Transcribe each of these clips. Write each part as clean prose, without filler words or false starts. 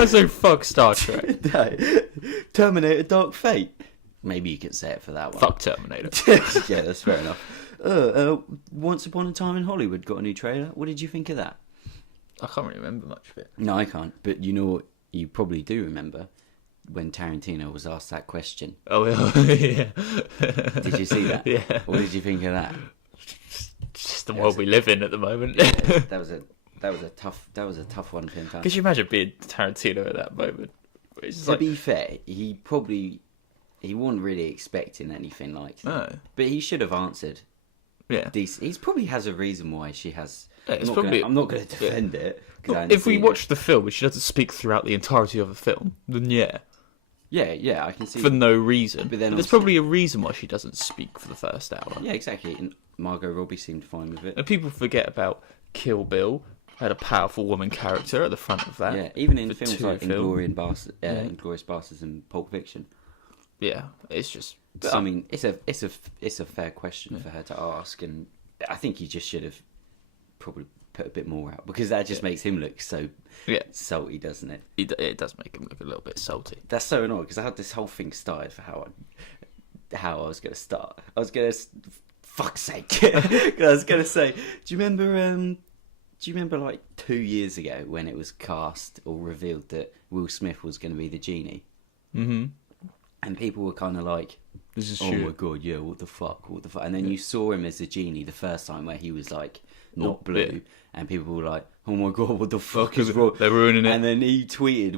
I say fuck Star Trek. No. Terminator Dark Fate. Maybe you can say it for that one. Fuck Terminator. Yeah, that's fair enough. Once Upon a Time in Hollywood got a new trailer. What did you think of that? I can't really remember much of it. No, I can't. But you know what? You probably do remember when Tarantino was asked that question. Oh, yeah. Did you see that? Yeah. What did you think of that? Just the world we live in at the moment. Yeah, that was a tough one for him. Could you imagine being Tarantino at that moment? To be fair, he wasn't really expecting anything like that. No. But he should have answered. Yeah. He probably has a reason why she has. Yeah, I'm not going to defend it. If we watch the film and she doesn't speak throughout the entirety of the film, then yeah. Yeah, I can see. For no reason. But then there's probably a reason why she doesn't speak for the first hour. Yeah, exactly. And Margot Robbie seemed fine with it. And people forget about Kill Bill. Had a powerful woman character at the front of that. Yeah, even in films like Inglourious Basterds and Pulp Fiction. Yeah, it's just. But, I mean, it's a fair question for her to ask, and I think he just should have probably put a bit more out, because that just makes him look so salty, doesn't it? It does make him look a little bit salty. That's so annoying, because I had this whole thing started for how I was going to start. I was going to, fuck's sake, I was going to say, do you remember like 2 years ago when it was cast or revealed that Will Smith was going to be the genie? Mm-hmm. And people were kind of like, this is my god, yeah, what the fuck? And then you saw him as the genie the first time, where he was like not blue, and people were like, oh my god, what the fuck is wrong? They're ruining it. And then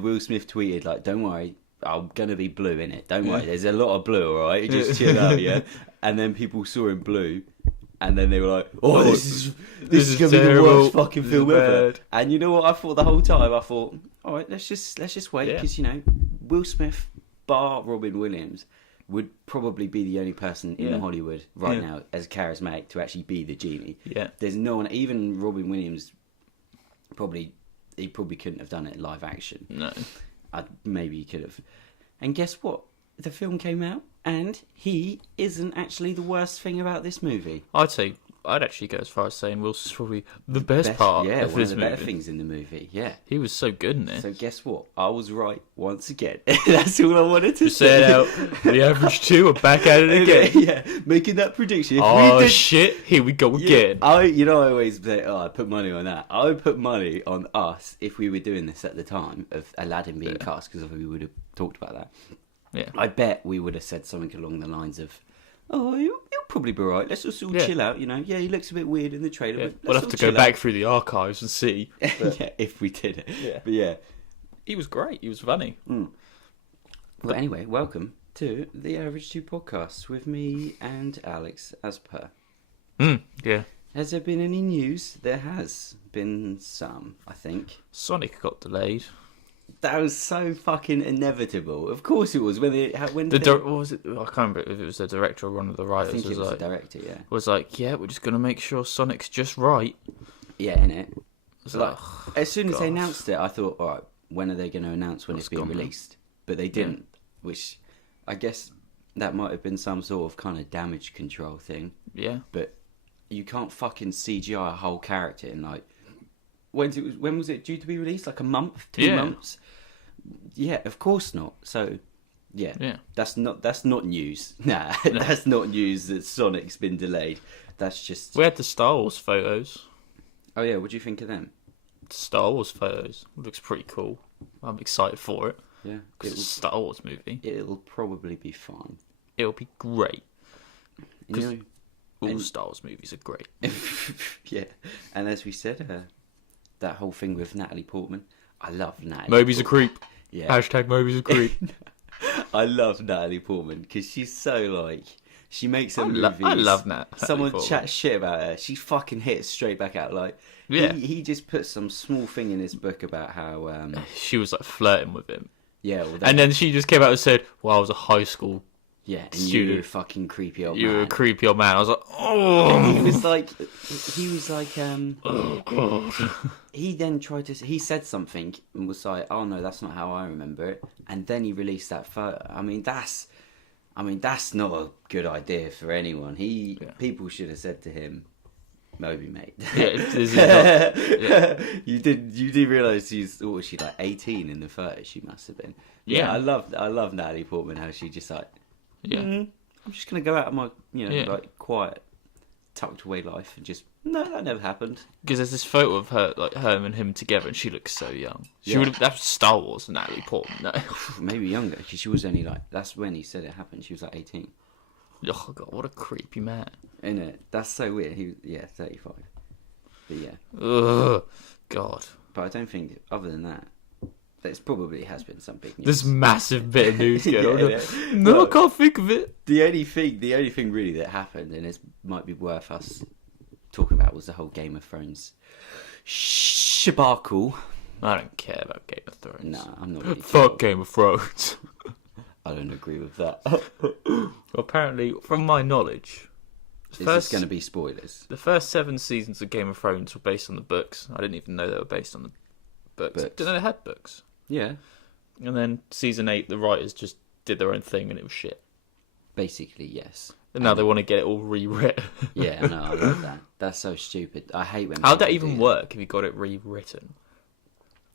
Will Smith tweeted like, don't worry, I'm gonna be blue in it. Don't worry, there's a lot of blue, all right? Just chill out, yeah. And then people saw him blue, and then they were like, oh, this is gonna be the worst fucking film ever. And you know what I thought the whole time? I thought, all right, let's just wait, because Will Smith, bar Robin Williams, would probably be the only person in Hollywood right now as charismatic to actually be the genie. Yeah, there's no one. Even Robin Williams, probably couldn't have done it live action. No, maybe he could have. And guess what? The film came out, and he isn't actually the worst thing about this movie. I'd actually go as far as saying Will's probably the best part of this movie. One of the better things in the movie, yeah. He was so good in it. So guess what? I was right once again. That's all I wanted to say. Say it out. The average two are back at it again. Yeah, making that prediction. Shit, here we go again. I always say, I put money on that. I would put money on us if we were doing this at the time of Aladdin being cast, because we would have talked about that. Yeah. I bet we would have said something along the lines of, he'll probably be right. Let's just all chill out, Yeah, he looks a bit weird in the trailer. Yeah. But we'll have to go back through the archives and see. Yeah, if we did it. Yeah. But yeah. He was great. He was funny. Mm. Well, anyway, welcome to the Average 2 podcast with me and Alex, as per. Yeah. Has there been any news? There has been some, I think. Sonic got delayed. That was so fucking inevitable. Of course it was. What was it? I can't remember if it was the director or one of the writers. I think it was the director, yeah. Was like, yeah, we're just going to make sure Sonic's just right. Yeah, innit? Like, as soon as they announced it, I thought, all right, when are they going to announce when it's being released? But they didn't, which I guess that might have been some sort of kind of damage control thing. Yeah. But you can't fucking CGI a whole character in like... When was it due to be released? Like a month, 2 months? Yeah, of course not. So, yeah. That's not news. Nah, that's not news that Sonic's been delayed. That's just... We had the Star Wars photos. Oh yeah, what do you think of them? Star Wars photos. Looks pretty cool. I'm excited for it. Yeah. Because it's a Star Wars movie. It'll probably be fine. It'll be great. Because all Star Wars movies are great. Yeah. And as we said... that whole thing with Natalie Portman. I love Natalie Moby's Portman. a creep. Yeah. Hashtag Moby's a creep. I love Natalie Portman because she's so like... She makes her movies. I love Natalie Someone Portman. chats shit about her. She fucking hits straight back out. Like, he just put some small thing in his book about how... she was like flirting with him. Yeah. Well, and then she just came out and said, well, I was a high school and student. you were a fucking creepy old man. You were a creepy old man. I was like, oh. And he was like, oh, God. He then tried to... He said something and was like, oh, no, that's not how I remember it. And then he released that photo. I mean, that's not a good idea for anyone. People should have said to him, Maybe, mate. Yeah, this is not, yeah. You did realise was she like 18 in the photo? She must have been. Yeah. I love Natalie Portman, how she just like, Yeah. I'm just gonna go out of my Yeah. like quiet, tucked away life and just that never happened. Because there's this photo of her, like her and him together, and she looks so young. She Yeah. would have. That's Star Wars, Natalie Portman. No. Maybe younger, because she was only like, that's when he said it happened. She was like 18. Oh god, what a creepy man. Isn't it? That's so weird. He was 35. But yeah. Ugh, God. But I don't think, other than that, there's probably has been some big news. This massive bit of news going on. Yeah. No, Well, I can't think of it. The only thing really that happened, and it might be worth us talking about, was the whole Game of Thrones shabarcle. I don't care about Game of Thrones. Nah, I'm not really Fuck sure. Game of Thrones. I don't agree with that. Well, apparently, from my knowledge, Is this going to be spoilers? the first 7 seasons of Game of Thrones were based on the books. I didn't even know they were based on the books. Didn't know they had books. Yeah, And then season 8, the writers just did their own thing and it was shit. basically yes. And now they want to get it all rewritten. Yeah, I know. I love that. That's so stupid. I hate when. How'd that people even do work if you got it rewritten?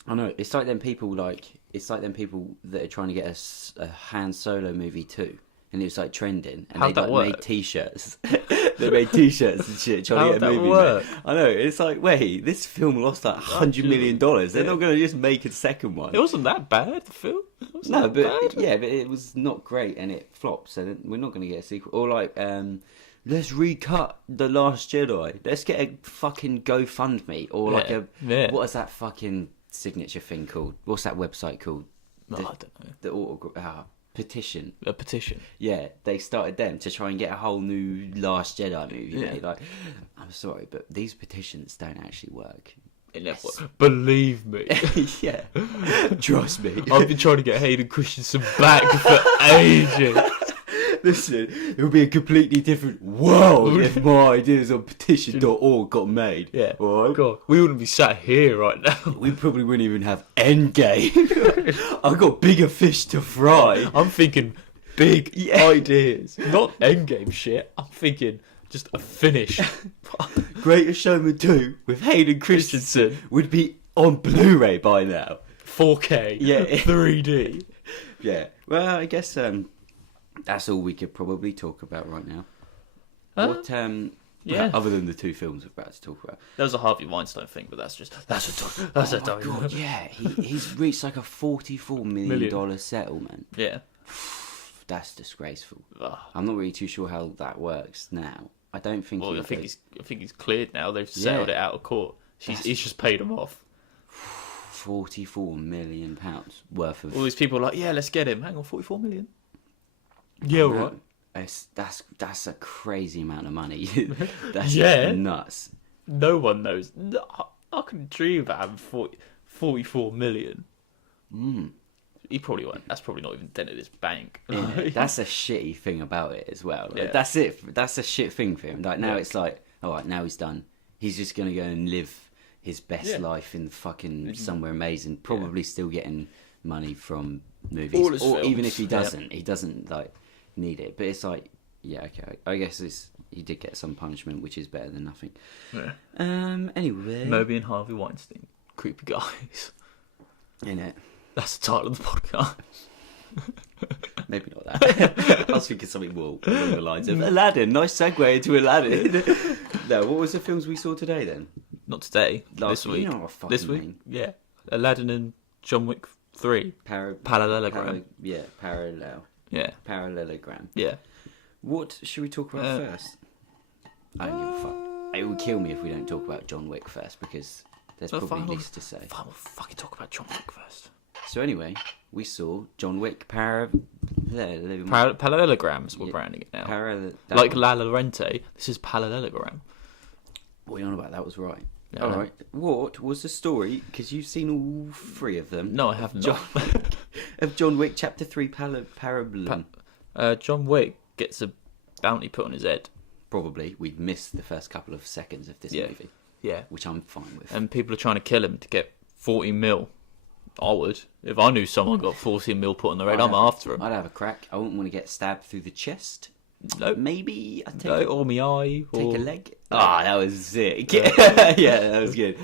I know. It's like them people that are trying to get a Han Solo movie too, and it was like trending, and How'd they that like work? made T-shirts. They made T-shirts and shit trying to How'd get a that movie work? made. I know. It's like, wait, this film lost like $100 million. They're not going to just make a second one. It wasn't that bad, the film. It wasn't No, that but bad. yeah, but it was not great and it flopped. So we're not going to get a sequel. Or like, let's recut The Last Jedi. Let's get a fucking GoFundMe or like Yeah. what is that fucking signature thing called? What's that website called? No, I don't know. The autograph petition. A petition. Yeah, they started them to try and get a whole new Last Jedi movie Yeah. made. Like, I'm sorry, but these petitions don't actually work. It never worked. Believe me. Yeah, trust me. I've been trying to get Hayden Christensen back for ages. Listen, it would be a completely different world if my ideas on petition.org got made. Yeah. Alright? God, we wouldn't be sat here right now. We probably wouldn't even have Endgame. I've got bigger fish to fry. I'm thinking big ideas, not endgame shit. I'm thinking just a finish. Greatest Showman 2 with Hayden Christensen Christensen, would be on Blu-ray by now. 4K, Yeah. 3D. Yeah. Well, I guess that's all we could probably talk about right now. Yeah. Other than the 2 films we're about to talk about. That was a Harvey Weinstein thing, but that's a Oh my god, yeah. He's reached like a $44 million settlement. Yeah. That's disgraceful. Ugh. I'm not really too sure how that works now. I don't think. Well, I think he's cleared now. They've settled it out of court. He's just paid him off. £44 million worth of. All these people are like, yeah, let's get him. Hang on, 44 million. Yeah, all right. That's a crazy amount of money. That's Yeah. nuts. No one knows. No, I couldn't dream of having 44 million. He probably won't. That's probably not even dented his bank. That's a shitty thing about it as well. Like, Yeah. That's it. That's a shit thing for him. Like now Yeah. it's like, all right, now he's done. He's just gonna go and live his best life in fucking somewhere amazing. Probably still getting money from movies, All his or films. even if he doesn't, he doesn't like need it. But it's like, yeah, okay. I guess he did get some punishment, which is better than nothing. Yeah. Anyway, Moby and Harvey Weinstein. Creepy guys. in it. That's the title of the podcast. Maybe not that. I was thinking something more along the lines of Aladdin. Nice segue into Aladdin. No, what was the films we saw today then? Not today. Last this week. You know what I fucking This week? mean. Yeah. Aladdin and John Wick 3. Parallelogram. Parallel. Yeah. Parallelogram. Yeah. What should we talk about first? I don't give a fuck. It would kill me if we don't talk about John Wick first, because there's probably least to say. Fine, we'll fucking talk about John Wick first. So anyway, we saw John Wick Parallelogram. Parallelograms, we're branding it now. Like La Lorente, this is parallelogram. What are you on about? That was right. Yeah, All I know. right. What was the story? Because you've seen all 3 of them. No, I have not. Of John Wick Chapter 3 Parabellum. John Wick gets a bounty put on his head. Probably. We'd missed the first couple of seconds of this movie, Yeah. which I'm fine with. And people are trying to kill him to get 40 mil. I would. If I knew someone got 40 mil put on their head, I'm after him. I'd have a crack. I wouldn't want to get stabbed through the chest. Nope. Maybe I No, or my eye. take Or... a leg. Ah, that was sick. Yeah, that was good.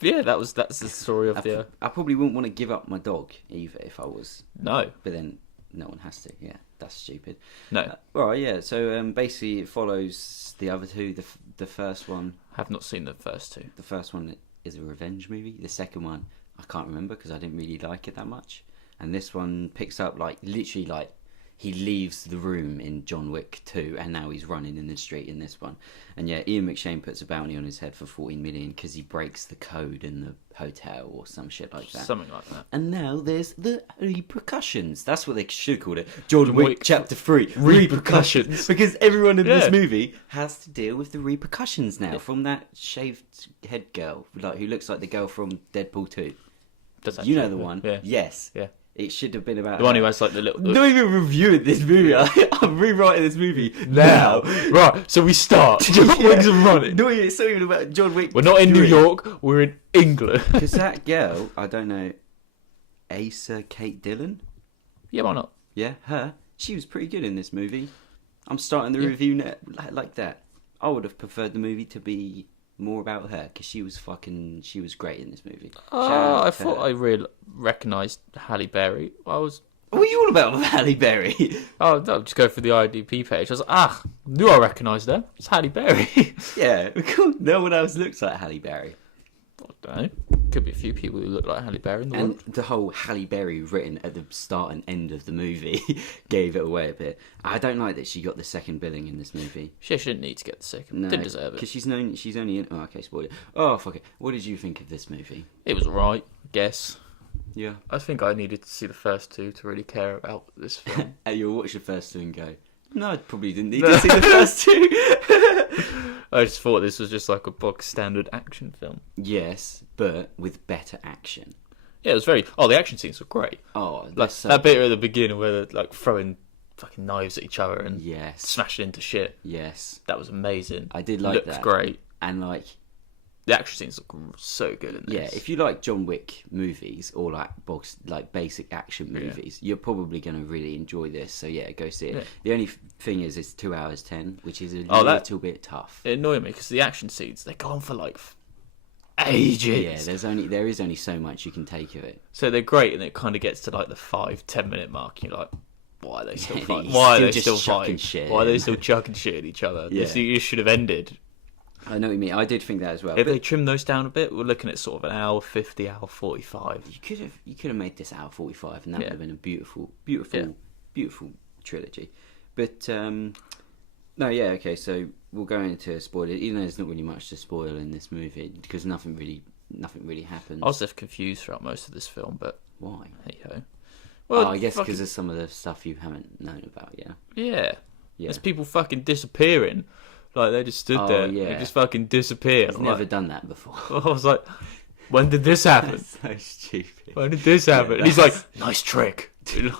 Yeah, that's the story of the... I probably wouldn't want to give up my dog either if I was. No. But then no one has to. Yeah, that's stupid. No. Right, yeah. So basically, it follows the other two. The first one. Have not seen the first two. The first one is a revenge movie. The second one, I can't remember because I didn't really like it that much. And this one picks up literally he leaves the room in John Wick 2 and now he's running in the street in this one. And yeah, Ian McShane puts a bounty on his head for 14 million because he breaks the code in the hotel or some shit like that. Something like that. And now there's the repercussions. That's what they should have called it. John Wick Chapter 3. Repercussions. Because everyone in this movie has to deal with the repercussions now from that shaved head girl who looks like the girl from Deadpool 2. You know the one? Yeah. Yes. Yeah. It should have been about the one who has like the little... Not even reviewing this movie. I'm rewriting this movie now. Right, so we start. John Wick's running. No, it's not even about John Wick. We're not in New York, we're in England. Because that girl, I don't know, Asa Kate Dillon? Yeah, why not? Yeah, her. She was pretty good in this movie. I'm starting the review now like that. I would have preferred the movie to be more about her because she was great in this movie. I thought I recognised Halle Berry. What were you all about with Halle Berry? I'll just go for the IMDb page. I was like, knew I recognised her. It's Halle Berry. Yeah, no one else looks like Halle Berry. I don't know. Could be a few people who look like Halle Berry in the world. And the whole Halle Berry written at the start and end of the movie gave it away a bit. I don't like that she got the second billing in this movie. She didn't need to get the second. No, Didn't deserve it. Because she's only in... Oh, okay, spoiler. Oh, fuck it. What did you think of this movie? It was alright, I guess. Yeah. I think I needed to see the first two to really care about this film. And you'll watch the first two and go, no, I probably didn't need to see the first two. I just thought this was just like a box standard action film. Yes, but with better action. Yeah, it was very... Oh, the action scenes were great. Oh, like, that bit at the beginning where they're like throwing fucking knives at each other and smashing into shit. Yes. That was amazing. I did like Looked that. Great. And like... The action scenes look so good in this. Yeah, if you like John Wick movies or like basic action movies, you're probably going to really enjoy this. So yeah, go see it. Yeah. The only thing is it's 2 hours 10, which is a little bit tough. It annoyed me because the action scenes, they go on for like ages. Yeah, there is only so much you can take of it. So they're great, and it kind of gets to like the 5-10 minute mark. And you're like, why are they still fighting? Why are they still fighting? Why are they still chucking shit at each other? Yeah. This should have ended. I know what you mean. I did think that as well. If they trimmed those down a bit, we're looking at sort of an hour 50, hour 45. You could have made this hour 45, and that would have been a beautiful trilogy. But no, yeah, okay. So we'll go into spoilers. Even though there's not really much to spoil in this movie because nothing really happens. I was left confused throughout most of this film, but why? Hey ho. Well, I guess because of some of the stuff you haven't known about. Yeah. There's people fucking disappearing. Like, they just stood there. Yeah. They just fucking disappear. I've never done that before. I was like, when did this happen? That's so stupid. When did this happen? And he's like, nice trick. And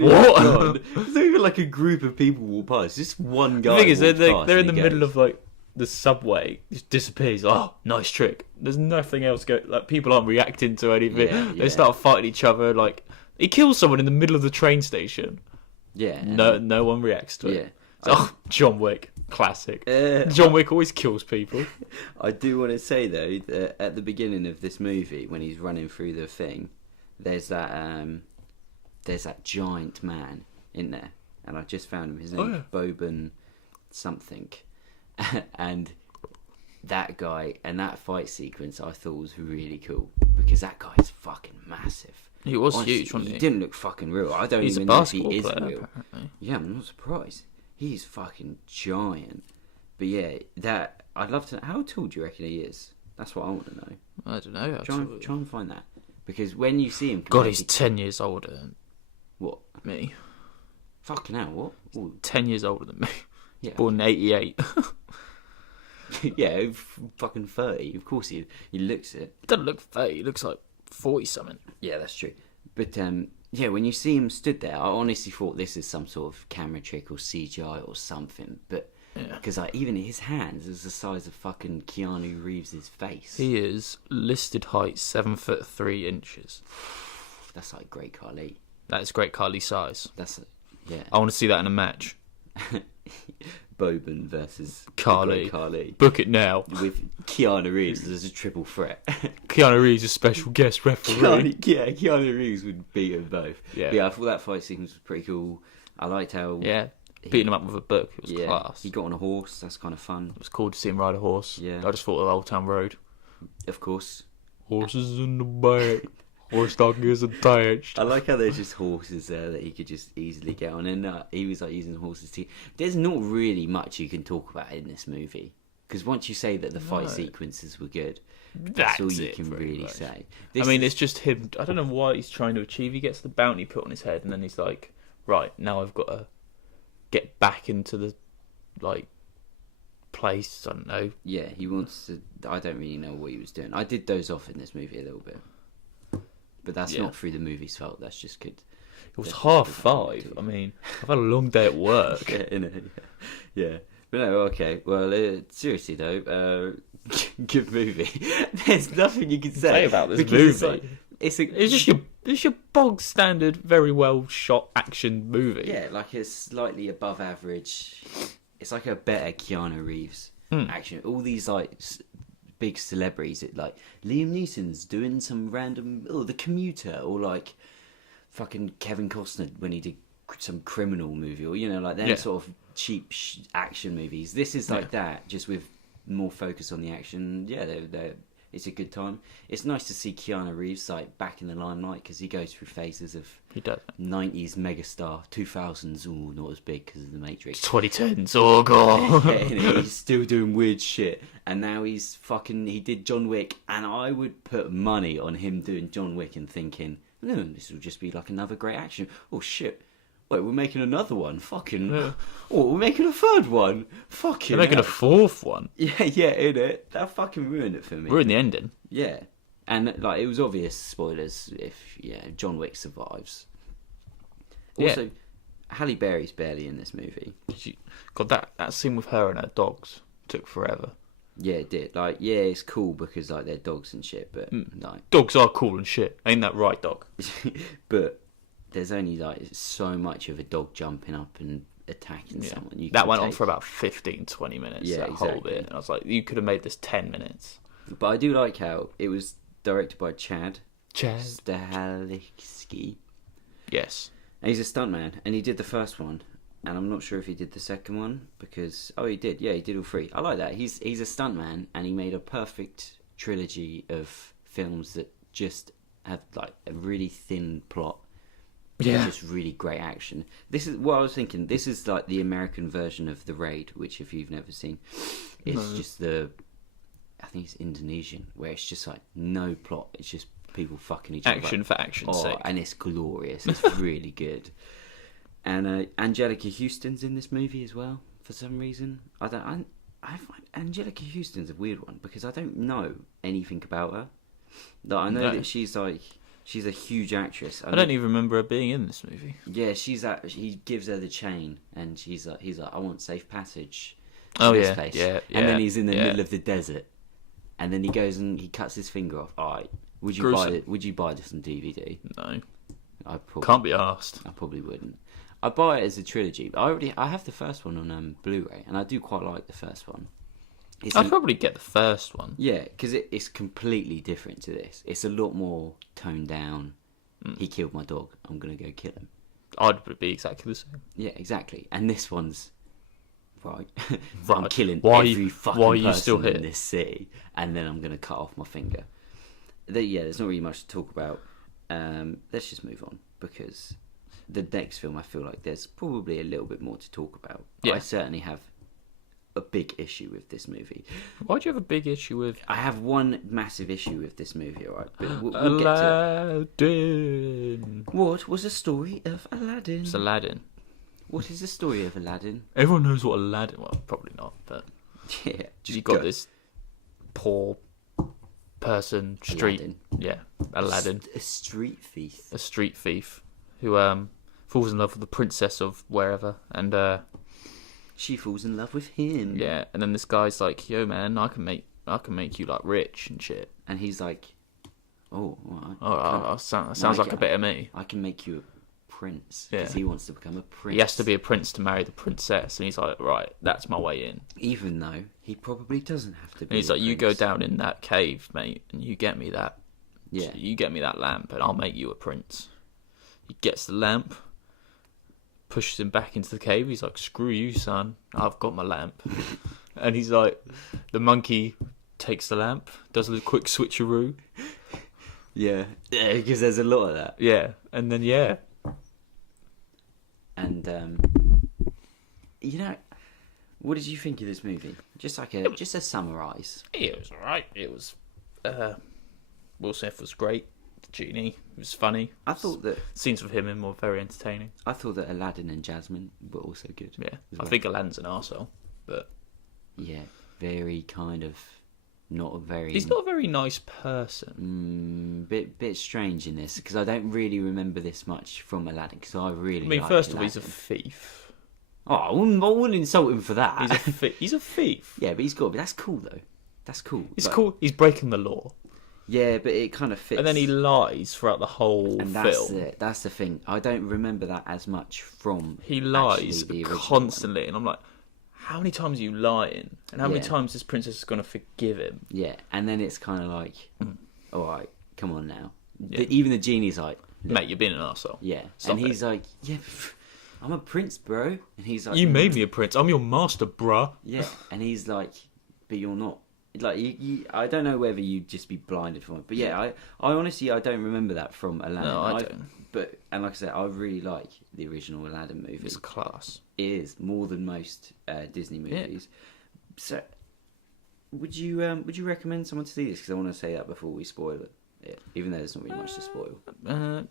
what? There's not even like a group of people walk past. Just one guy. The thing is, they're in the middle of like the subway. Just disappears. Oh, nice trick. There's nothing else going. Like, people aren't reacting to anything. Yeah. They start fighting each other. Like, he kills someone in the middle of the train station. Yeah. No one reacts to it. Yeah. Oh, John Wick. Classic. John Wick always kills people. I do want to say though that at the beginning of this movie, when he's running through the thing, there's that giant man in there, and I just found him. His name's Boban something, and that guy and that fight sequence I thought was really cool because that guy is fucking massive. He was huge, wasn't he? He didn't look fucking real. I don't even know if he is real. Apparently. Yeah, I'm not surprised. He's fucking giant. But yeah, that I'd love to. How tall do you reckon he is? That's what I want to know. I don't know. Try and find that because when you see him, God, he's 10 years older than what? Me. Fucking hell! What? Ooh. 10 years older than me. Yeah. Born in '88. Yeah, fucking 30. Of course he looks it. He doesn't look 30. He looks like 40 something. Yeah, that's true. But yeah, when you see him stood there, I honestly thought this is some sort of camera trick or CGI or something. But because even his hands is the size of fucking Keanu Reeves' face. He is listed height 7'3". That's like Great Khali. That is Great Khali size. Yeah. I want to see that in a match. Boban versus Carly. Carly. Book it now. With Keanu Reeves as a triple threat. Keanu Reeves is a special guest referee. Keanu Reeves would beat them both. Yeah. But yeah, I thought that fight sequence was pretty cool. I liked how... Yeah, beating him up with a book. It was class. He got on a horse. That's kind of fun. It was cool to see him ride a horse. Yeah. I just thought of Old Town Road. Of course. Horses in the back. Horse dog is attached. I like how there's just horses there that he could just easily get on, and he was like using horses too. There's not really much you can talk about in this movie, because once you say that the fight sequences were good, that's all you can really say. It's just him. I don't know what he's trying to achieve. He gets the bounty put on his head, and then he's like, right, now I've got to get back into the place. I don't know. Yeah, he wants to. I don't really know what he was doing. I did doze off in this movie a little bit. But that's not through the movie's fault. That's just good. It was 5:30. I mean, I've had a long day at work. Yeah. But no, okay. Well, seriously though, good movie. There's nothing you can say about this movie. It's just your bog standard, very well shot action movie. Yeah, like it's slightly above average. It's like a better Keanu Reeves action. All these big celebrities, like Liam Neeson's doing some random The Commuter, or like fucking Kevin Costner when he did some criminal movie, or like them sort of cheap action movies. This is like that, just with more focus on the action. Yeah, it's a good time. It's nice to see Keanu Reeves back in the limelight, because he goes through phases of 90s megastar, 2000s, not as big because of the Matrix, 2010s, oh god. He's still doing weird shit, and now he did John Wick, and I would put money on him doing John Wick and thinking, no, this will just be like another great action. Oh shit, wait, we're making another one, fucking we're making a third one, fucking they're making a fourth one. Yeah, innit? That fucking ruined it for me. Ruined the ending. Yeah. And it was obvious spoilers if John Wick survives. Also, Halle Berry's barely in this movie. God, that scene with her and her dogs took forever. Yeah, it did. It's cool because they're dogs and shit, but dogs are cool and shit. Ain't that right, dog? But there's only so much of a dog jumping up and attacking someone. That went on for about 15-20 minutes. Yeah, that whole bit. And I was like, you could have made this 10 minutes. But I do like how it was directed by Chad Stahelski. Yes. And he's a stuntman, and he did the first one, and I'm not sure if he did the second one, because he did. Yeah, he did all three. I like that. He's a stuntman, and he made a perfect trilogy of films that just have a really thin plot. Yeah. Just really great action. This is what I was thinking. This is the American version of The Raid, which if you've never seen, it's just I think it's Indonesian, where it's just no plot. It's just people fucking each other. Action for action's sake. And it's glorious. It's really good. And Angelica Houston's in this movie as well for some reason. I find Angelica Houston's a weird one because I don't know anything about her. I know that she's a huge actress. I don't even remember her being in this movie. Yeah, he gives her the chain, and he's like, I want safe passage. Oh this yeah, place. yeah. And then he's in the middle of the desert, and then he goes and he cuts his finger off. All right, would you buy this on DVD? No, I probably can't be asked. I probably wouldn't. I'd buy it as a trilogy, but I have the first one on Blu-ray, and I do quite like the first one. I'd probably get the first one. Yeah, because it's completely different to this. It's a lot more toned down. He killed my dog. I'm gonna go kill him. I'd be exactly the same. Yeah, exactly. And this one's right. Right. I'm killing every fucking person in this city, and then I'm gonna cut off my finger. There's not really much to talk about. Let's just move on, because the next film I feel like there's probably a little bit more to talk about. Yeah. I certainly have a big issue with this movie. Why do you have a big issue with? I have one massive issue with this movie, alright? But we'll Aladdin. get to it. What was the story of Aladdin? It's Aladdin. What is the story of Aladdin? Everyone knows what Aladdin. Well, probably not, but yeah, you got this poor person, Aladdin. Aladdin, a street thief. A street thief who falls in love with the princess of wherever, and she falls in love with him. Yeah, and then this guy's like, "Yo, man, I can make you rich and shit." And he's like, "Oh, all right. Sounds like a bit of me. I can make you prince because he wants to become a prince. He has to be a prince to marry the princess, and he's like, right, that's my way in. Even though he probably doesn't have to be. And he's like, you go down in that cave, mate, and you get me that. Yeah. You get me that lamp, and I'll make you a prince. He gets the lamp, pushes him back into the cave. He's like, screw you, son. I've got my lamp. And he's like, the monkey takes the lamp, does a quick switcheroo. Yeah, because there's a lot of that. Yeah, and then And what did you think of this movie? Just a summarise. It was alright. It was Will Smith was great. The genie was funny. I thought that scenes with him in were very entertaining. I thought that Aladdin and Jasmine were also good. Yeah, well. I think Aladdin's an arsehole, but yeah, very kind of not a very. He's not a very nice person. Bit strange in this because I don't really remember this much from Aladdin because I really. I mean, liked first of all, Aladdin. he's a thief. Oh, I wouldn't insult him for that. He's a thief. Yeah, but he's got. That's cool though. That's cool. It's cool. He's breaking the law. Yeah, but it kind of fits. And then he lies throughout the whole and that's film. it. That's the thing. I don't remember that as much from. He lies the original constantly, one. and I'm like, how many times are you lying? And how many times this princess is going to forgive him? Yeah, and then it's kind of like, all right, come on now. Yeah. Even the genie's like, mate, you're being an arsehole. Yeah, Stop and he's like, yeah, I'm a prince, bro. And he's like, you made me a prince. I'm your master, bruh. Yeah, and he's like, but you're not. Like I don't know whether you'd just be blinded from it, but yeah, I honestly I don't remember that from Aladdin. No, I don't. But and like I said, I really like the original Aladdin movie. It's class. It is more than most Disney movies. Yeah. So, would you recommend someone to see this? Because I want to say that before we spoil it. Yeah, even though there's not really much to spoil.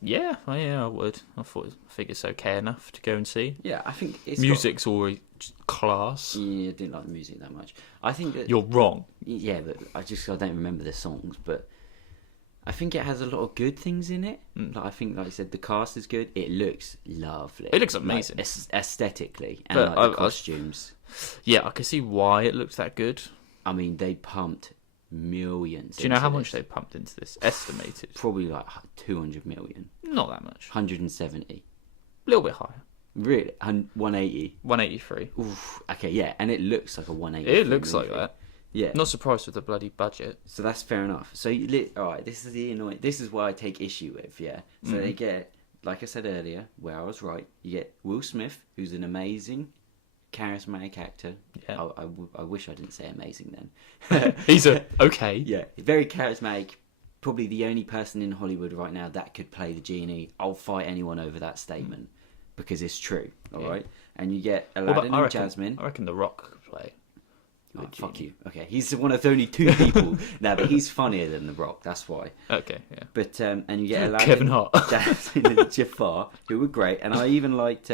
Yeah, I would. I think it's okay enough to go and see. Yeah, I think it's music's already class. Yeah, I didn't like the music that much. I think that you're wrong. Yeah, but I don't remember the songs, but I think it has a lot of good things in it. Like I think, like I said, the cast is good. It looks lovely. It looks amazing, like, aesthetically, and but like the costumes. Yeah, I can see why it looks that good. I mean, they pumped millions. Do you know how much they pumped into this? Estimated. Probably like 200 million. Not that much. 170. A little bit higher. Really? 180. 183. Oof. Okay, yeah, and it looks like a 180. It looks like that. Yeah. Not surprised with the bloody budget. So that's fair enough. So all right, this is the annoying. This is what I take issue with. Yeah. So they get, like I said earlier, where I was right. You get Will Smith, who's an amazing, charismatic actor. Yeah. I wish I didn't say amazing then. He's okay. Yeah, very charismatic. Probably the only person in Hollywood right now that could play the genie. I'll fight anyone over that statement because it's true. All right. And you get Aladdin and Jasmine. I reckon The Rock could play. Oh, fuck you. Okay, he's one of only two people. No, but he's funnier than The Rock. That's why. Okay, yeah. But and you get Aladdin, Kevin Hart, Jasmine, and Jafar, who were great, and I even liked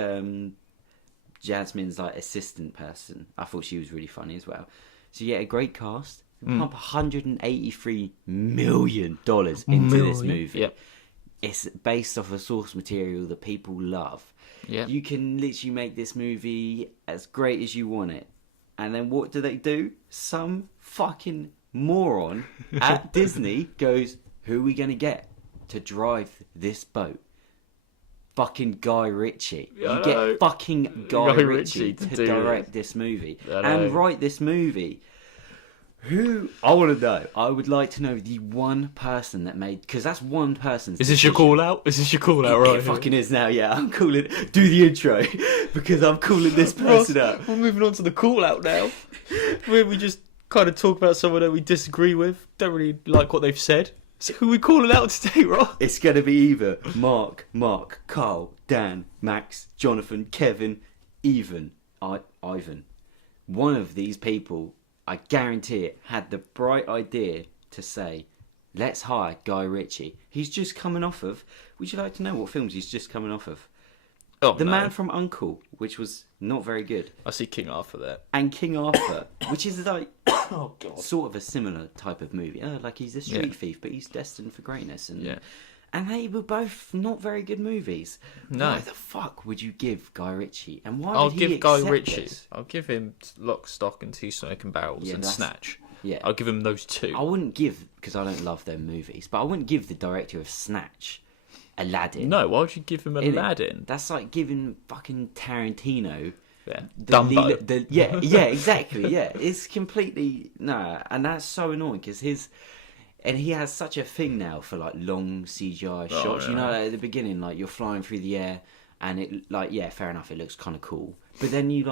Jasmine's like assistant person. I thought she was really funny as well. So you get a great cast. Pump $183 million into this movie. Yep. It's based off a source material that people love. Yeah. You can literally make this movie as great as you want it. And then what do? Some fucking moron at Disney goes, who are we going to get to drive this boat? Fucking Guy Ritchie. You get fucking Guy Ritchie to direct this movie and write this movie. Who? I want to know. I would like to know the one person that made... Because that's one person's Is this your call out? Is this your call out, right? It fucking is now, yeah. I'm calling... Do the intro. Because I'm calling this person out. We're moving on to the call out now. Where we just kind of talk about someone that we disagree with. Don't really like what they've said. So who are we calling out today, Ross? It's going to be either Mark, Carl, Dan, Max, Jonathan, Kevin, Ivan. One of these people... I guarantee it, had the bright idea to say, let's hire Guy Ritchie. He's just coming off of... Would you like to know what films he's just coming off of? The Man from U.N.C.L.E., which was not very good. I see King Arthur there. And King Arthur, which is like sort of a similar type of movie. Like he's a street thief, but he's destined for greatness. And they were both not very good movies. No. Why the fuck would you give Guy Ritchie? And why I'll would he give Guy accept Ritchie. this? I'll give him Lock, Stock and Two Smoking Barrels and Snatch. Yeah. I'll give him those two. I wouldn't give, because I don't love their movies, but I wouldn't give the director of Snatch Aladdin. No, why would you give him Innit? Aladdin? That's like giving fucking Tarantino. Yeah, The Dumbo. yeah, exactly. Yeah, it's completely and that's so annoying because he has such a thing now for like long CGI shots. Yeah. You know, like, at the beginning, like you're flying through the air, and it like fair enough, it looks kind of cool. But then do you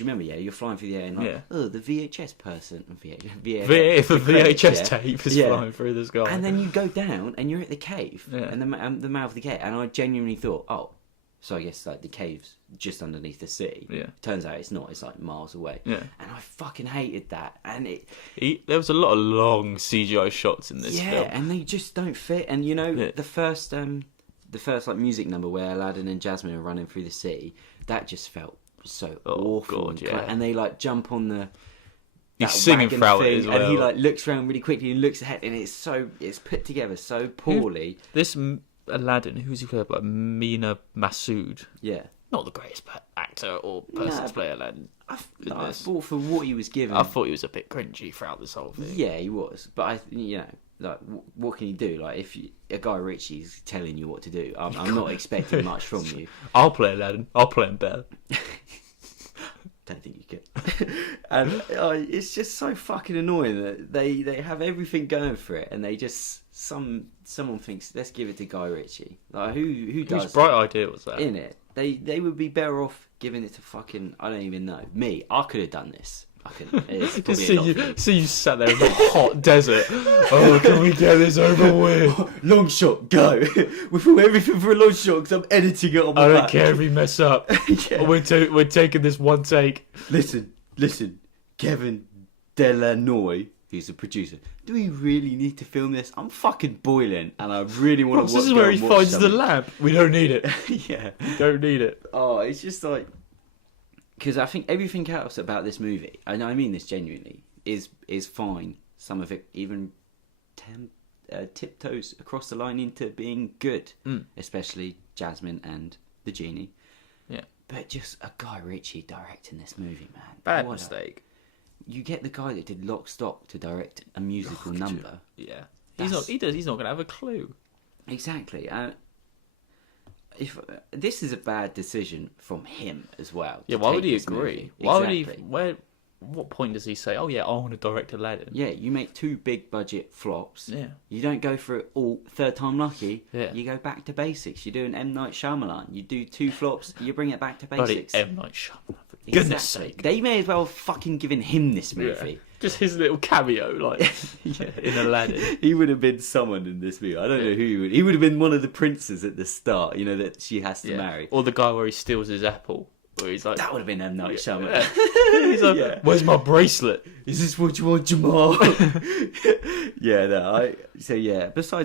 remember? Yeah, you're flying through the air and like, oh, the VHS person, The VHS tape is flying through the sky, and then you go down and you're at the cave, and the mouth of the cave, and I genuinely thought, oh. So I guess like the cave's just underneath the city. Yeah. Turns out it's not. It's like miles away. Yeah. And I fucking hated that. And there was a lot of long CGI shots in this film. Yeah, and they just don't fit. And you know the first like music number where Aladdin and Jasmine are running through the city, that just felt so awful. God, and they like jump on the. He's singing throughout it as well. And he like looks around really quickly and looks ahead, and it's put together so poorly. This Aladdin, who's he played by? Mina Masood. Yeah. Not the greatest actor or person to play Aladdin. I thought for what he was given... I thought he was a bit cringy throughout this whole thing. Yeah, he was. But, like, what can you do? Like, if a Guy Ritchie's telling you what to do, I'm not expecting much from you. I'll play Aladdin. I'll play him better. Don't think you could. And it's just so fucking annoying that they have everything going for it, and they just... Someone thinks, let's give it to Guy Ritchie. Like who does? Whose bright idea was that? In it, they would be better off giving it to fucking I don't even know me. I could have done this. I could. Just see you sat there in the hot desert. Oh, can we get this over with? Long shot, go. We film everything for a long shot because I'm editing it on my I don't back. care if we mess up. Yeah. We're taking this one take. Listen, Kevin Delanoy, who's the producer. Do we really need to film this? I'm fucking boiling, and I really want to watch. This is where he finds the lamp. We don't need it. Yeah, we don't need it. Oh, it's just like because I think everything else about this movie, and I mean this genuinely, is fine. Some of it even tiptoes across the line into being good, especially Jasmine and the genie. Yeah, but just a Guy Ritchie directing this movie, man. Bad mistake. You get the guy that did Lock, Stock to direct a musical number. Yeah, he's not going to have a clue. Exactly. If this is a bad decision from him as well. Yeah, why would he agree? Why would he? What point does he say? Oh yeah, I want to direct Aladdin. Yeah, you make 2 big budget flops. Yeah, you don't go for it all third time lucky. Yeah, you go back to basics. You do an M Night Shyamalan. You do 2 flops. You bring it back to basics. Buddy, M Night Shyamalan. For goodness sake, they may as well have fucking given him this movie. Yeah. Just his little cameo, like in Aladdin. He would have been someone in this movie. I don't know who he would. He would have been one of the princes at the start. You know that she has to marry, or the guy where he steals his apple. Where he's like, that would have been M Night Shyamalan. He's like, where's my bracelet? Is this what you want, Jamal? Besides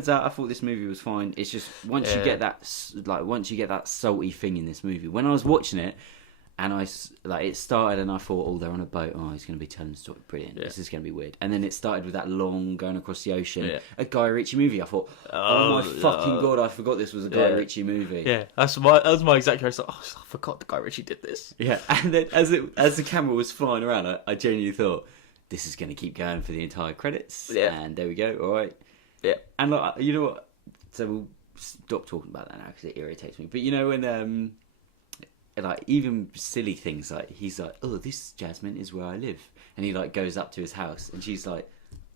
that, I thought this movie was fine. It's just once you get that salty thing in this movie. When I was watching it, and it started, and I thought, oh, they're on a boat. Oh, he's going to be telling a story. Brilliant. Yeah. This is going to be weird. And then it started with that long going across the ocean. Yeah. A Guy Ritchie movie. I thought, oh my fucking god, I forgot this was a Guy Ritchie movie. Yeah, that was my exact reaction. I was like, I forgot the Guy Ritchie did this. Yeah, and then as the camera was flying around, I genuinely thought, this is going to keep going for the entire credits. Yeah. And there we go. All right. Yeah. And like, you know what? So we'll stop talking about that now because it irritates me. But you know when like even silly things like he's like, oh, this Jasmine is where I live, and he like goes up to his house, and she's like,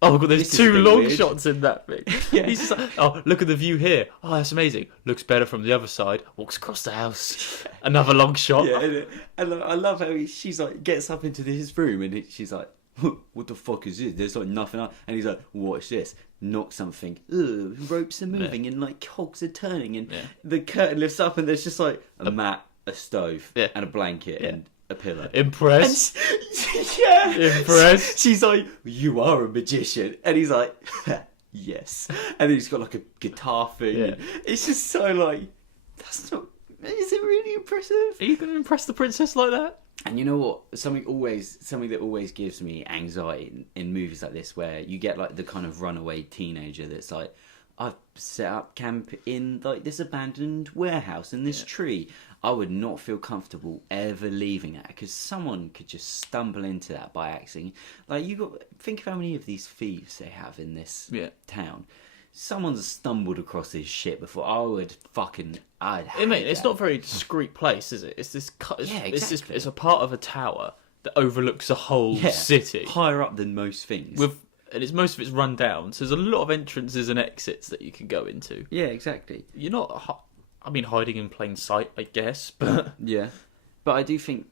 oh my god, there's 2 long shots in that thing. Yeah, he's just like, oh, look at the view here. Oh, that's amazing. Looks better from the other side. Walks across the house. Another long shot. Yeah, and I love how she's like gets up into his room, and she's like, what the fuck is this? There's like nothing up, and he's like, watch this. Knock something. Ugh, ropes are moving, and like cogs are turning, and the curtain lifts up, and there's just like a mat, a stove, and a blanket, and a pillow. Impressed? Yeah. Impressed? She's like, you are a magician. And he's like, yes. And then he's got like a guitar thing. Yeah. It's just so like, that's not, is it really impressive? Are you going to impress the princess like that? And you know what? Something that always gives me anxiety in movies like this, where you get like the kind of runaway teenager that's like, I've set up camp in like this abandoned warehouse in this tree. I would not feel comfortable ever leaving that because someone could just stumble into that by accident. Like think of how many of these thieves they have in this town. someone's stumbled across this shit before, I'd hate Mate, it's that. not a very discreet place, is it? It's this. Exactly. It's a part of a tower that overlooks a whole city. Higher up than most things. And most of it's run down, so there's a lot of entrances and exits that you can go into. Yeah, exactly. You're not. Hiding in plain sight, I guess, but yeah. But I do think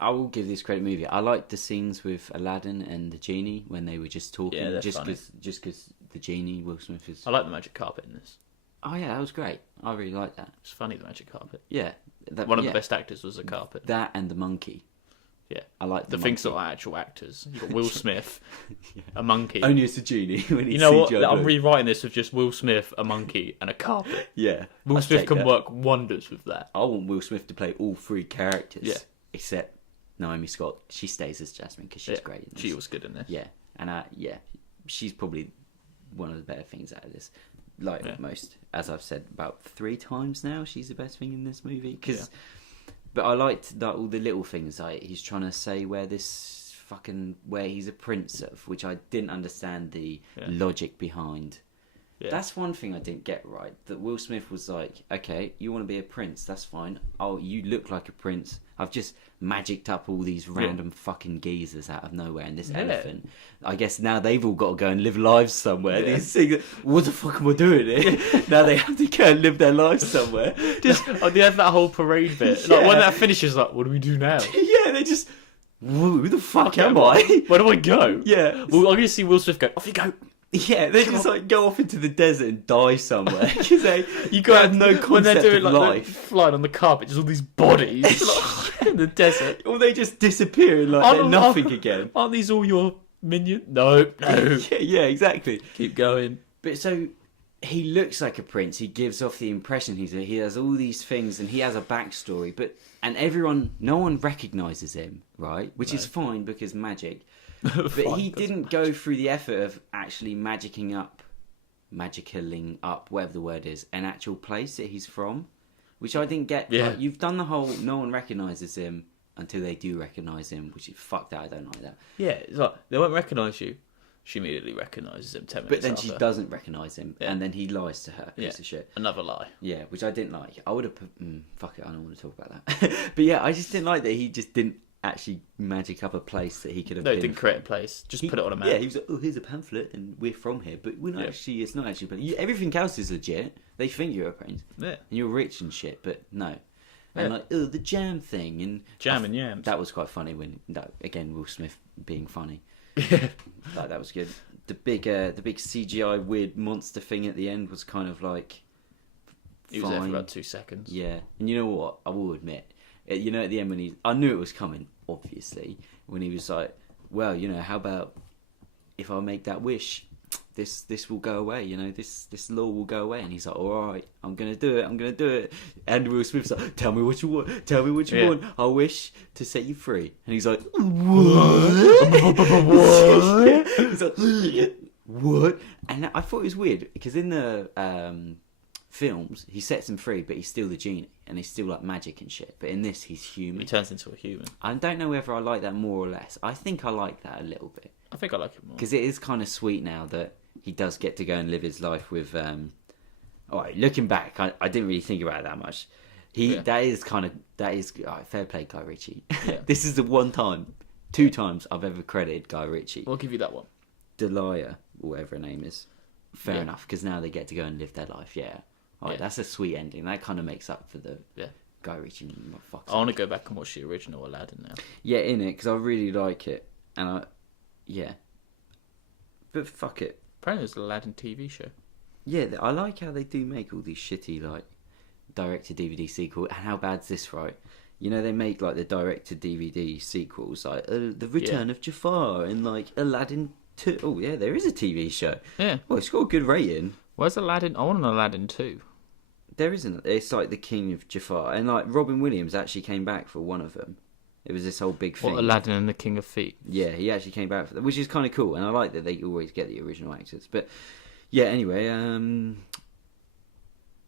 I will give this credit movie. I liked the scenes with Aladdin and the genie when they were just talking. Yeah, they're just funny. because the genie Will Smith is. I like the magic carpet in this. Oh yeah, that was great. I really liked that. It's funny, the magic carpet. Yeah, One of the best actors was the carpet. That and the monkey. Yeah, I like the things that are actual actors. You got Will Smith, a monkey. Only as a genie. When You know what? I'm rewriting this with just Will Smith, a monkey, and a carpet. Yeah, Will Smith can work wonders with that. I want Will Smith to play all three characters. Yeah. Except Naomi Scott. She stays as Jasmine because she's great in this. She was good in this. Yeah, and she's probably one of the better things out of this. Most, as I've said about 3 times now, she's the best thing in this movie. But I liked all the little things. Like he's trying to say where he's a prince of, which I didn't understand the logic behind. Yeah. That's one thing I didn't get right. That Will Smith was like, okay, you want to be a prince, that's fine. Oh, you look like a prince. I've just magicked up all these random fucking geezers out of nowhere and this elephant. I guess now they've all got to go and live lives somewhere. Yeah. What the fuck am I doing here? Now they have to go and live their lives somewhere. They have that whole parade bit. Like when that finishes, like, what do we do now? Yeah, they just, who the fuck am I? Where do I go? Yeah. Well, I'm going to see Will Smith go, off you go. Yeah, they just go off into the desert and die somewhere because they have no concept when they're doing, of life. Flying on the carpet, just all these bodies in the desert, or they just disappear and they're nothing again. Aren't these all your minions? No. yeah, exactly. Keep going. But so he looks like a prince. He gives off the impression he has all these things and he has a backstory. No one recognises him, right? Which is fine because magic. But he didn't go through the effort of actually magicking up, whatever the word is, an actual place that he's from, which I didn't get. Yeah. Like, you've done the whole no one recognises him until they do recognise him, which is fuck that. I don't like that. Yeah, it's like they won't recognise you. She immediately recognises him 10 minutes But then after. she doesn't recognise him, and then he lies to her, piece of shit. Another lie. Yeah, which I didn't like. I would have put... fuck it, I don't want to talk about that. But yeah, I just didn't like that he just didn't actually magic up a place that he could have been. No, he didn't create a place. Just put it on a map. Yeah, he was like, oh, here's a pamphlet, and we're from here. But we're not actually... It's not actually... everything else is legit. They think you're a prince. Yeah. And you're rich and shit, but no. And the jam thing. And jam and yams. That was quite funny when... again, Will Smith being funny. Yeah. That was good. The big CGI weird monster thing at the end was kind of like... He was there for about 2 seconds. Yeah. And you know what? I will admit... at the end when I knew it was coming, obviously, when he was like, well, how about if I make that wish, this will go away, this law will go away. And he's like, all right, I'm going to do it. And Will Smith's like, tell me what you want, want. I wish to set you free. And he's like, what? What? He's like, what? And I thought it was weird, because in the films, he sets him free, but he's still the genie, and he's still like magic and shit. But in this, he's human. He turns into a human. I don't know whether I like that more or less. I think I like that a little bit. I think I like it more. Because it is kind of sweet now that he does get to go and live his life with... Alright, looking back, I didn't really think about it that much. That is fair play, Guy Ritchie. Yeah. This is the 2 times I've ever credited Guy Ritchie. I'll give you that one. Delia, whatever her name is. Fair enough, because now they get to go and live their life, that's a sweet ending. That kind of makes up for the Guy Ritchie. I want to go back and watch the original Aladdin now. Yeah, innit, because I really like it. And but fuck it. Apparently it's an Aladdin TV show. Yeah, I like how they do make all these shitty, like, direct-to-DVD sequels. And how bad's this, right? They make, like, the direct-to-DVD sequels, like, The Return of Jafar and, like, Aladdin 2. Oh, yeah, there is a TV show. Yeah. Well, it's got a good rating. Where's Aladdin? I want an Aladdin 2. There isn't. It's like the King of Jafar. And like Robin Williams actually came back for one of them. It was this whole big thing. What, Aladdin and the King of Thieves? Yeah, he actually came back for that, which is kind of cool. And I like that they always get the original actors. But yeah, anyway,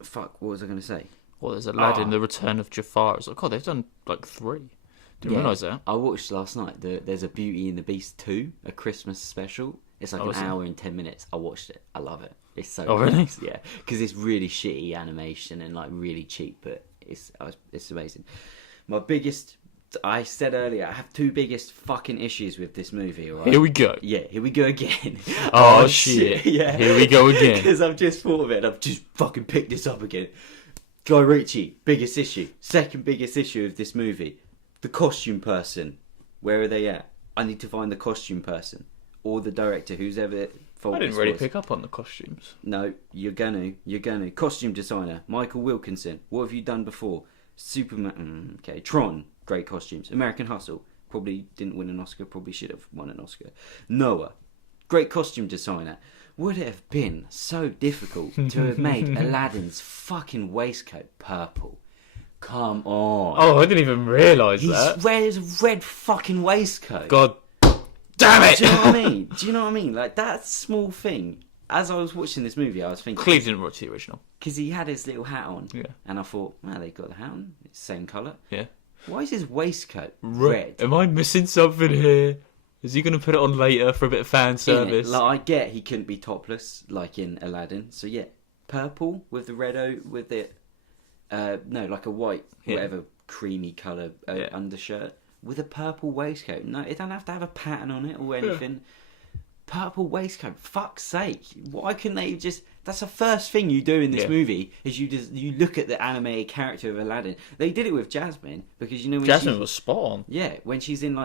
fuck, what was I going to say? Well, there's Aladdin, The Return of Jafar. It's like, God, they've done like 3. Didn't realise that. I watched last night. There's a Beauty and the Beast 2, a Christmas special. It's like an hour and 10 minutes. I watched it. I love it. It's so Oh, really? nice, yeah, because it's really shitty animation and like really cheap, but it's amazing. My biggest, I said earlier, I have two biggest fucking issues with this movie. All right? Here we go. Yeah, here we go again. Oh shit! Yeah, Here we go again. Because I've just thought of it. And I've just fucking picked this up again. Guy Ritchie, biggest issue. Second biggest issue of this movie, the costume person. Where are they at? I need to find the costume person or the director, who's ever. I didn't really pick up on the costumes. No, you're gonna. Costume designer, Michael Wilkinson. What have you done before? Superman. Okay, Tron. Great costumes. American Hustle. Probably didn't win an Oscar. Probably should have won an Oscar. Noah. Great costume designer. Would it have been so difficult to have made Aladdin's fucking waistcoat purple? Come on. Oh, I didn't even realise that. He wears a red fucking waistcoat. God damn it! Do you know what I mean? Do you know what I mean? Like, that small thing. As I was watching this movie, I was thinking... Cleve didn't watch the original. Because he had his little hat on. Yeah. And I thought, well, they got the hat on. It's the same colour. Yeah. Why is his waistcoat red? Am I missing something here? Is he going to put it on later for a bit of fan service? Like, I get he couldn't be topless, like in Aladdin. So, yeah. Purple with the red with it... no, like a white, whatever, creamy colour undershirt. With a purple waistcoat. No, it don't have to have a pattern on it or anything. Yeah. Purple waistcoat. Fuck's sake! Why couldn't they just? That's the first thing you do in this movie is you look at the animated character of Aladdin. They did it with Jasmine because when Jasmine was spot on. Yeah, when she's in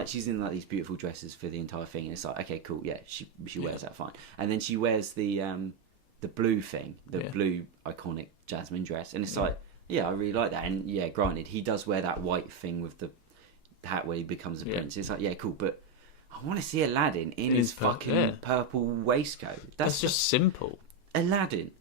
these beautiful dresses for the entire thing, and it's like, okay, cool, yeah, she wears that fine, and then she wears the blue thing, the blue iconic Jasmine dress, and it's like, yeah, I really like that, and yeah, granted, he does wear that white thing with the hat where he becomes a prince. It's like, yeah, cool, but I want to see Aladdin in his fucking purple waistcoat. That's just simple. Aladdin,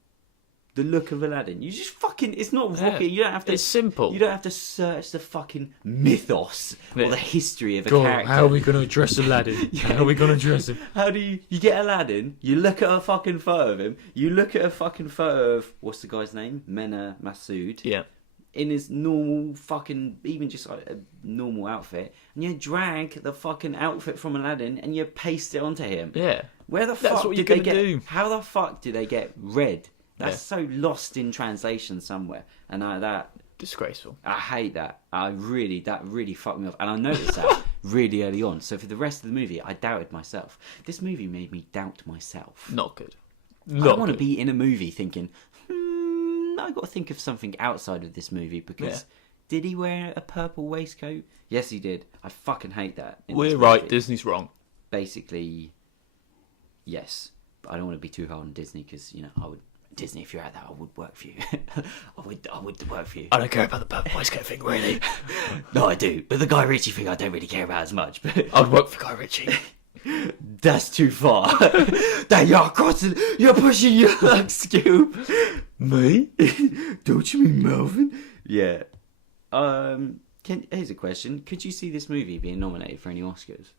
the look of Aladdin. You just fucking. It's not rocket. You don't have to. It's simple. You don't have to search the fucking mythos or the history of a character. How are we going to address Aladdin? How are we going to address him? How do you get Aladdin? You look at a fucking photo of him. You look at a fucking photo of what's the guy's name? Mena Massoud. Yeah. In his normal fucking, even just like a normal outfit, and you drag the fucking outfit from Aladdin and you paste it onto him. Yeah. Where the fuck did they get? How the fuck did they get red? That's so lost in translation somewhere, and that disgraceful. I hate that. That really fucked me off, and I noticed that really early on. So for the rest of the movie, I doubted myself. This movie made me doubt myself. Not good. I don't want to be in a movie thinking, I've got to think of something outside of this movie because did he wear a purple waistcoat? Yes, he did. I fucking hate that. We're right. Disney's wrong. Basically, yes. But I don't want to be too hard on Disney because, I would... Disney, if you're at that, I would work for you. I would work for you. I don't care about the purple waistcoat thing, really. No, I do. But the Guy Ritchie thing, I don't really care about as much. But I'd work for Guy Ritchie. That's too far. That you're crossing, you're pushing your luck, Scoop. Me? Don't you mean Melvin? Yeah. Here's a question. Could you see this movie being nominated for any Oscars?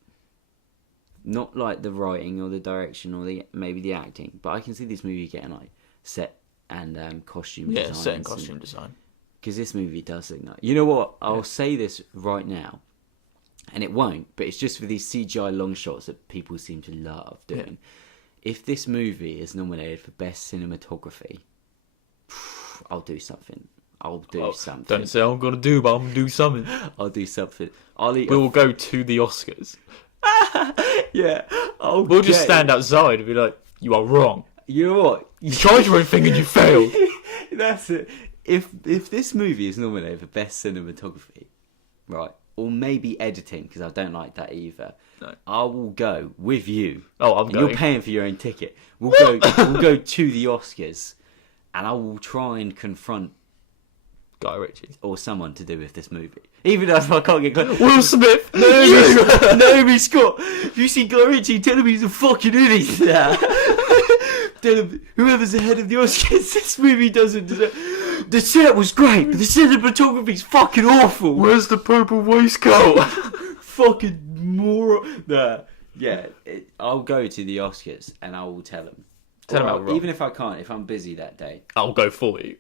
Not like the writing or the direction or maybe the acting, but I can see this movie getting like set and costume design. Yeah, set and costume design. Because this movie does look nice. You know what? I'll say this right now. And it won't, but it's just for these CGI long shots that people seem to love doing. Yeah. If this movie is nominated for Best Cinematography, I'll do something. Something. Don't say I'm going to do, but I'm going to do something. I'll do something. We will go to the Oscars. Yeah. We'll just stand outside and be like, you are wrong. You know what? You tried your own thing and you failed. That's it. If this movie is nominated for Best Cinematography, right, or maybe editing, because I don't like that either, no. I will go with you. Oh, I'm going. You're paying for your own ticket. We'll go to the Oscars, and I will try and confront Guy Ritchie or someone to do with this movie. Even if I can't get Will Smith, Naomi Scott. If you see Guy Ritchie, tell him he's a fucking idiot. Tell him whoever's the head of the Oscars, this movie doesn't deserve. The set was great, but the cinematography's fucking awful. Where's the purple waistcoat? Fucking moron. Nah. Yeah, I'll go to the Oscars and I will tell them. Even if I can't, if I'm busy that day, I'll go for you.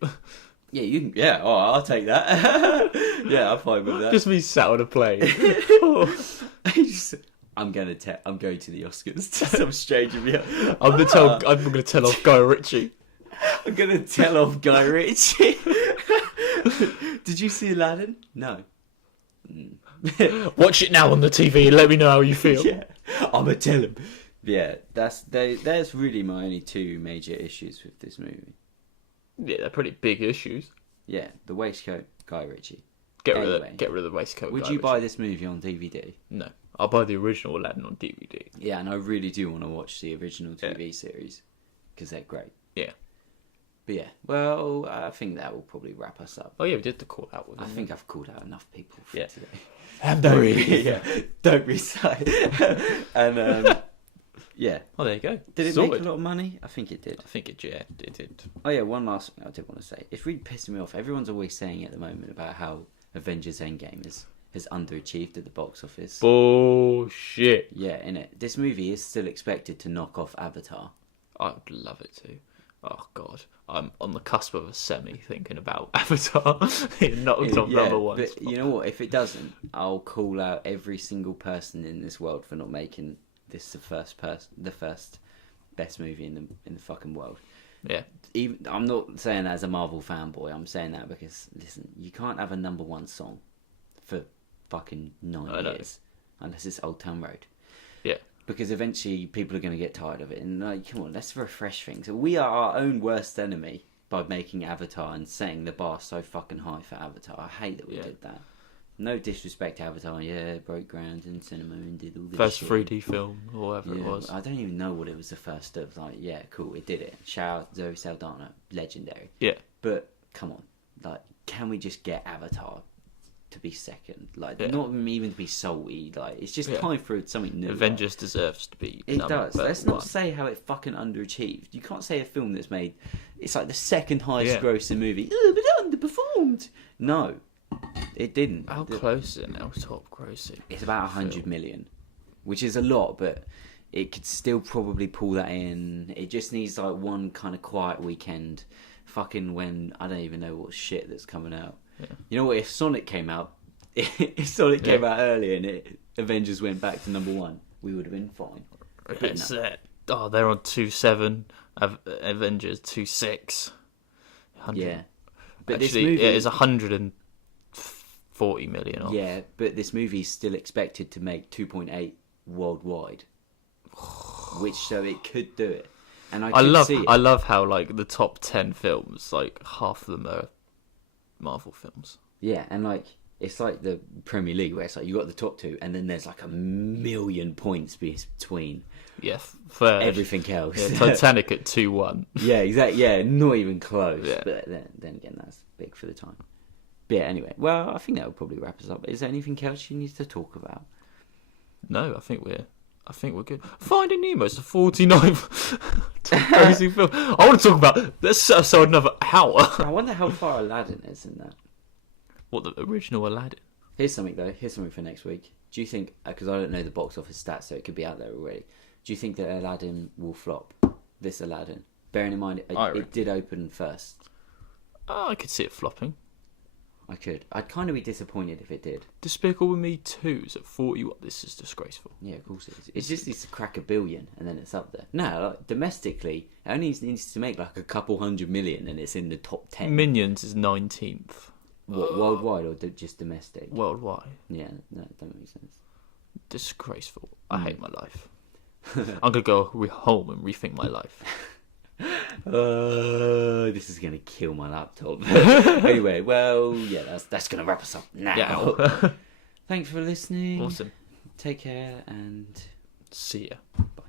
Yeah, you can. Yeah, I'll take that. Yeah, I'm fine with that. Just me sat on a plane. I'm going to the Oscars to some stranger. I'm gonna tell off Guy Ritchie. I'm gonna tell off Guy Ritchie. Did you see Aladdin? No. Watch it now on the TV and let me know how you feel. Yeah, I'm gonna tell him. Yeah, that's really my only two major issues with this movie. Yeah, they're pretty big issues. Yeah, the waistcoat, Guy Ritchie. Get rid of the waistcoat. Would you buy this movie on DVD? No, I'll buy the original Aladdin on DVD. Yeah, and I really do want to watch the original TV series because they're great. Yeah. But yeah, well, I think that will probably wrap us up. Oh yeah, we did the call out one. I think I've called out enough people for today. I'm Don't recite. And yeah. Oh, there you go. Did it Sorted. make a lot of money? I think it did. I think it did. Oh yeah, one last thing I did want to say. It's really pissing me off. Everyone's always saying at the moment about how Avengers Endgame has underachieved at the box office. Bullshit. Yeah, innit? This movie is still expected to knock off Avatar. I'd love it too. Oh god, I'm on the cusp of a semi thinking about Avatar. It knocked off number one. But you know what? If it doesn't, I'll call out every single person in this world for not making this the first best movie in the fucking world. Yeah. Even I'm not saying that as a Marvel fanboy. I'm saying that because listen, you can't have a number one song for fucking 9 years unless it's Old Town Road. Yeah. Because eventually people are going to get tired of it, and like, come on, let's refresh things. So we are our own worst enemy by making Avatar and setting the bar so fucking high for Avatar. I hate that we did that. No disrespect to Avatar, it broke ground in cinema and did all this first shit. 3D film or whatever it was. I don't even know what it was the first of. Like, yeah, cool, it did it. Shout out Zoe Saldana, legendary. Yeah. But come on, like, can we just get Avatar to be second? Like, not even to be salty. Like, it's just time for something new. Avengers deserves to be. It does. Let's not one. say how it fucking underachieved. You can't say a film that's made. It's like the second highest grossing movie. Oh, but it underperformed. No, it didn't. How close is it now? Top grossing. It's about 100 million, which is a lot, but it could still probably pull that in. It just needs like one kind of quiet weekend. Fucking when I don't even know what shit that's coming out. Yeah. You know what? If Sonic came out, if Sonic came out earlier and Avengers went back to number one, we would have been fine. It's they're on 2.7. Avengers 2.6. Yeah, but actually, this movie it is 140 million off. Yeah, but this movie's still expected to make 2.8 worldwide, which so it could do it. And I love how like the top 10 films, like half of them are Marvel films. Yeah, and like it's like the Premier League where it's like you got the top two, and then there's like a million points between. Yeah, third. Everything else. Yeah, Titanic at 2-1. Yeah, exactly. Yeah, not even close. Yeah. But then again, that's big for the time. But yeah, anyway. Well, I think that will probably wrap us up. Is there anything else you need to talk about? No, I think we're good. Finding Nemo's the 49th crazy film. I want to talk about. Let's set aside another hour. I wonder how far Aladdin is in that. What, the original Aladdin? Here's something though. Here's something for next week. Do you think? Because I don't know the box office stats, so it could be out there already. Do you think that Aladdin will flop? This Aladdin, bearing in mind it did open first. I could see it flopping. I'd kind of be disappointed if it did. Despicable Me 2 is at 41. This is disgraceful. Yeah, of course it is. It just needs to crack 1 billion and then it's up there. No, like, domestically, it only needs to make like a couple 100 million and it's in the top 10. Minions is 19th. What, worldwide or just domestic? Worldwide. Yeah, no, that makes sense. Disgraceful. I hate my life. I'm going to go home and rethink my life. This is going to kill my laptop. Anyway, well, yeah, that's going to wrap us up now. Yeah. Thanks for listening. Awesome. Take care and see ya. bye.